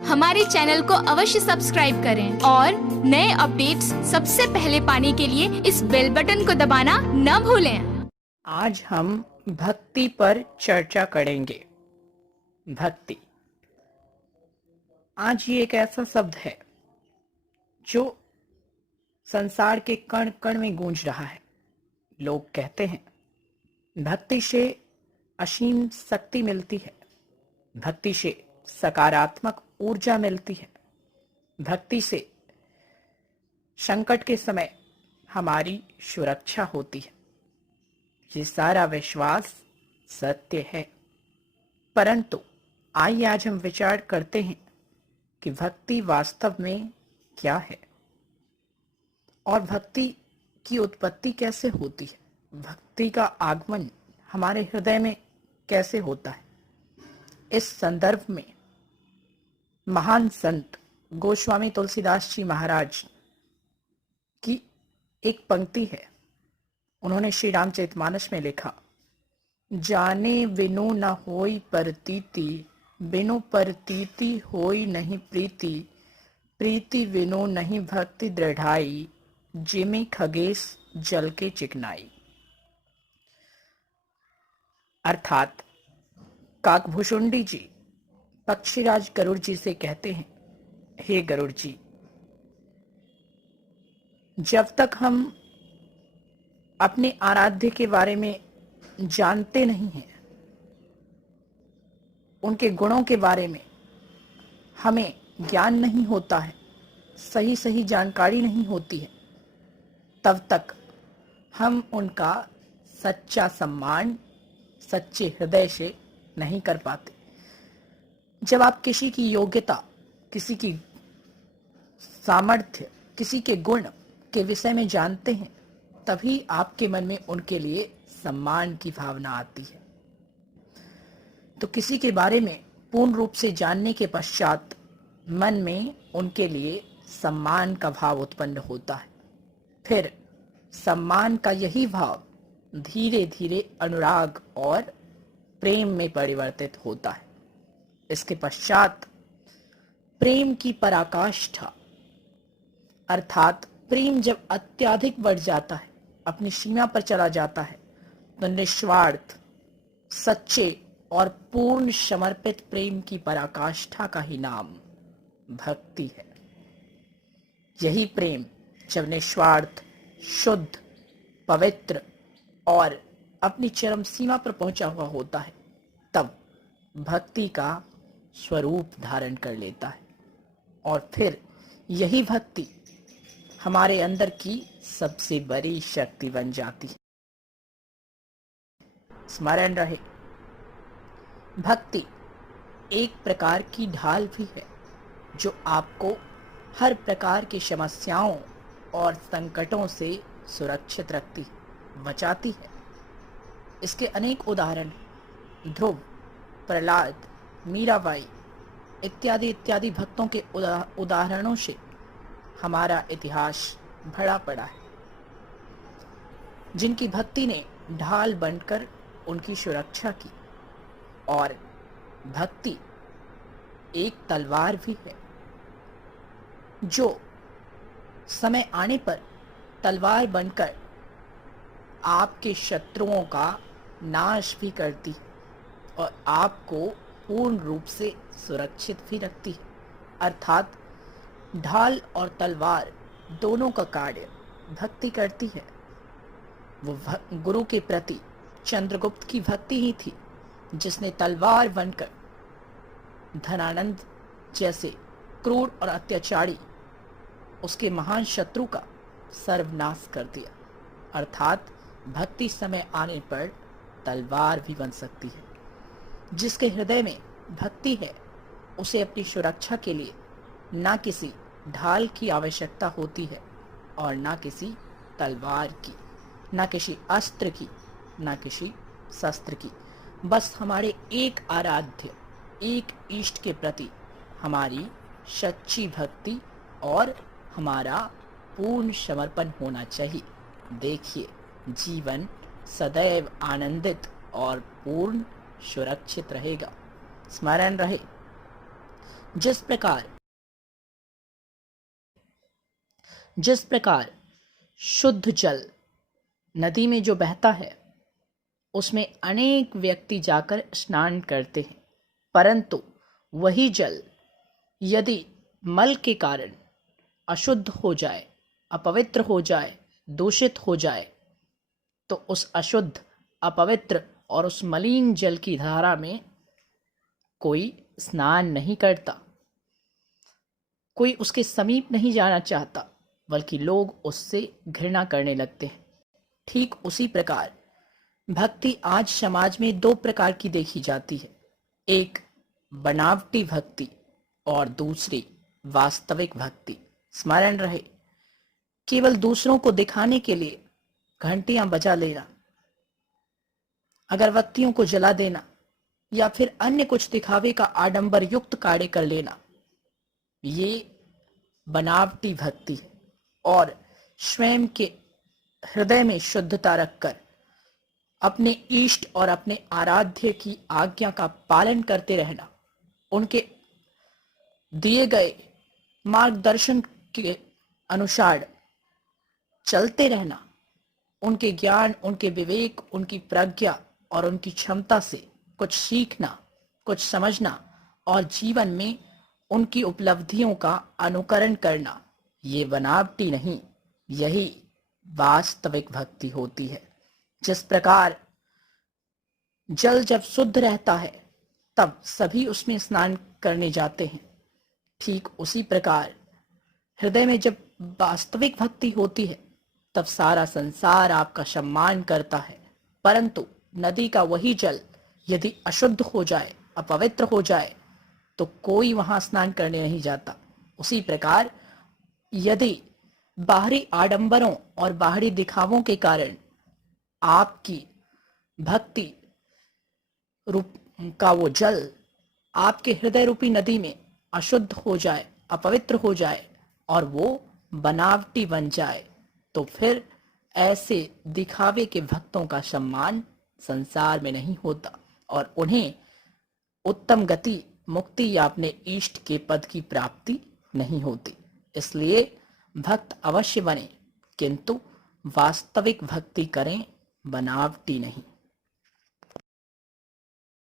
हमारे चैनल को अवश्य सब्सक्राइब करें और नए अपडेट्स सबसे पहले पाने के लिए इस बेल बटन को दबाना न भूलें। आज हम भक्ति पर चर्चा करेंगे। भक्ति आज ये एक ऐसा शब्द है जो संसार के कण कण में गूंज रहा है। लोग कहते हैं भक्ति से असीम शक्ति मिलती है, भक्ति से सकारात्मक ऊर्जा मिलती है, भक्ति से संकट के समय हमारी सुरक्षा होती है। ये सारा विश्वास सत्य है, परंतु आइए आज हम विचार करते हैं कि भक्ति वास्तव में क्या है और भक्ति की उत्पत्ति कैसे होती है, भक्ति का आगमन हमारे हृदय में कैसे होता है। इस संदर्भ में महान संत गोस्वामी तुलसीदास जी महाराज की एक पंक्ति है। उन्होंने श्री रामचरितमानस में लिखा, जाने बिनु न होई परतीति, बिनु परतीति होई नहीं प्रीति, प्रीति बिनु नहीं भक्ति दृढ़ाई, जिमि खगेश जल के चिकनाई। अर्थात काकभूषुंडी जी पक्षीराज गरुड़ जी से कहते हैं, हे गरुड़ जी, जब तक हम अपने आराध्य के बारे में जानते नहीं हैं, उनके गुणों के बारे में हमें ज्ञान नहीं होता है, सही सही जानकारी नहीं होती है, तब तक हम उनका सच्चा सम्मान सच्चे हृदय से नहीं कर पाते। जब आप किसी की योग्यता, किसी की सामर्थ्य, किसी के गुण के विषय में जानते हैं, तभी आपके मन में उनके लिए सम्मान की भावना आती है। तो किसी के बारे में पूर्ण रूप से जानने के पश्चात मन में उनके लिए सम्मान का भाव उत्पन्न होता है। फिर सम्मान का यही भाव धीरे धीरे अनुराग और प्रेम में परिवर्तित होता है। इसके पश्चात प्रेम की पराकाष्ठा, अर्थात प्रेम जब अत्यधिक बढ़ जाता है, अपनी सीमा पर चला जाता है, तो निस्वार्थ, सच्चे और पूर्ण समर्पित प्रेम की पराकाष्ठा का ही नाम भक्ति है। यही प्रेम जब निस्वार्थ, शुद्ध, पवित्र और अपनी चरम सीमा पर पहुंचा हुआ होता है, तब भक्ति का स्वरूप धारण कर लेता है और फिर यही भक्ति हमारे अंदर की सबसे बड़ी शक्ति बन जाती है। स्मरण रहे, भक्ति एक प्रकार की ढाल भी है जो आपको हर प्रकार की समस्याओं और संकटों से सुरक्षित रखती, बचाती है। इसके अनेक उदाहरण ध्रुव, प्रहलाद, मीराबाई इत्यादि इत्यादि भक्तों के उदाहरणों से हमारा इतिहास भरा पड़ा है, जिनकी भक्ति ने ढाल बनकर उनकी सुरक्षा की। और भक्ति एक तलवार भी है जो समय आने पर तलवार बनकर आपके शत्रुओं का नाश भी करती और आपको पूर्ण रूप से सुरक्षित भी रखती है। अर्थात ढाल और तलवार दोनों का कार्य भक्ति करती है। वो गुरु के प्रति चंद्रगुप्त की भक्ति ही थी जिसने तलवार बनकर धनानंद जैसे क्रूर और अत्याचारी उसके महान शत्रु का सर्वनाश कर दिया। अर्थात भक्ति समय आने पर तलवार भी बन सकती है। जिसके हृदय में भक्ति है, उसे अपनी सुरक्षा के लिए ना किसी ढाल की आवश्यकता होती है और ना किसी तलवार की, ना किसी अस्त्र की, ना किसी शस्त्र की। बस हमारे एक आराध्य, एक इष्ट के प्रति हमारी सच्ची भक्ति और हमारा पूर्ण समर्पण होना चाहिए। देखिए, जीवन सदैव आनंदित और पूर्ण सुरक्षित रहेगा। स्मरण रहे, जिस प्रकार शुद्ध जल नदी में जो बहता है उसमें अनेक व्यक्ति जाकर स्नान करते हैं, परंतु वही जल यदि मल के कारण अशुद्ध हो जाए, अपवित्र हो जाए, दूषित हो जाए, तो उस अशुद्ध, अपवित्र और उस मलिन जल की धारा में कोई स्नान नहीं करता, कोई उसके समीप नहीं जाना चाहता, बल्कि लोग उससे घृणा करने लगते हैं। ठीक उसी प्रकार भक्ति आज समाज में दो प्रकार की देखी जाती है, एक बनावटी भक्ति और दूसरी वास्तविक भक्ति। स्मरण रहे, केवल दूसरों को दिखाने के लिए घंटियां बजा लेना, अगरबत्तियों को जला देना या फिर अन्य कुछ दिखावे का आडंबर युक्त कार्य कर लेना, ये बनावटी भक्ति है। और स्वयं के हृदय में शुद्धता रखकर अपने इष्ट और अपने आराध्य की आज्ञा का पालन करते रहना, उनके दिए गए मार्गदर्शन के अनुसार चलते रहना, उनके ज्ञान, उनके विवेक, उनकी प्रज्ञा और उनकी क्षमता से कुछ सीखना, कुछ समझना और जीवन में उनकी उपलब्धियों का अनुकरण करना, ये बनावटी नहीं, यही वास्तविक भक्ति होती है। जिस प्रकार जल जब शुद्ध रहता है तब सभी उसमें स्नान करने जाते हैं, ठीक उसी प्रकार हृदय में जब वास्तविक भक्ति होती है तब सारा संसार आपका सम्मान करता है। परंतु नदी का वही जल यदि अशुद्ध हो जाए, अपवित्र हो जाए, तो कोई वहां स्नान करने नहीं जाता। उसी प्रकार यदि बाहरी आडंबरों और बाहरी दिखावों के कारण आपकी भक्ति रूप का वो जल आपके हृदय रूपी नदी में अशुद्ध हो जाए, अपवित्र हो जाए और वो बनावटी बन जाए, तो फिर ऐसे दिखावे के भक्तों का सम्मान संसार में नहीं होता और उन्हें उत्तम गति, मुक्ति या अपने इष्ट के पद की प्राप्ति नहीं होती। इसलिए भक्त अवश्य बने, किंतु वास्तविक भक्ति करें, बनावटी नहीं।